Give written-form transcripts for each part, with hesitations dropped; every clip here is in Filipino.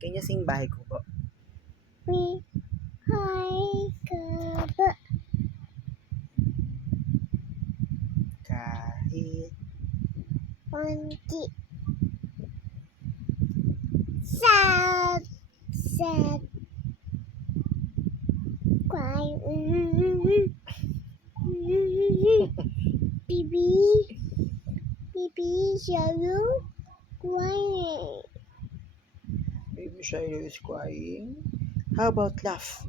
Can you sing Bahay Kubo? Bahay Kubo. Kahit Konti. Sad. Sad. Cry. Baby. Baby, Shadow. Crying. Baby Shiloh is crying. How about laugh?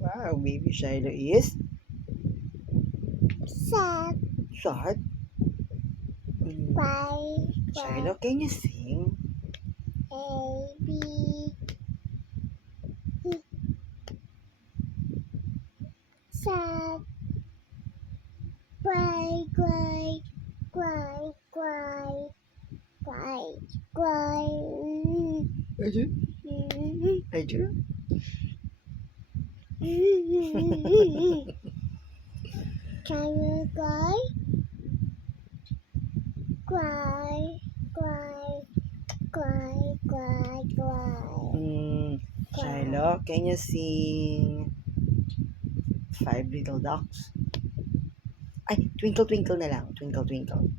Wow, Baby Shiloh is Sad. sad. Cry. Shiloh, can you sing? A, B. Sad. Cry, cry, cry, cry, cry, cry. Aju? Aju? Can you cry? Cry, cry, cry, cry, cry. Shiloh, can you sing Five Little Ducks? Ay, Twinkle Twinkle na lang. Twinkle Twinkle.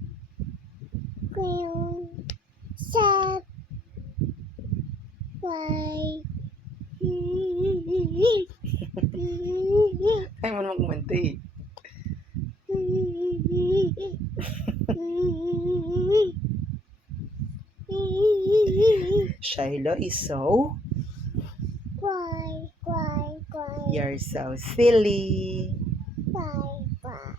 Queen. Sad. Cry. Ay, mo naman kumanta eh. Shiloh is so... Cry, cry, cry. You're so silly. Cry, cry.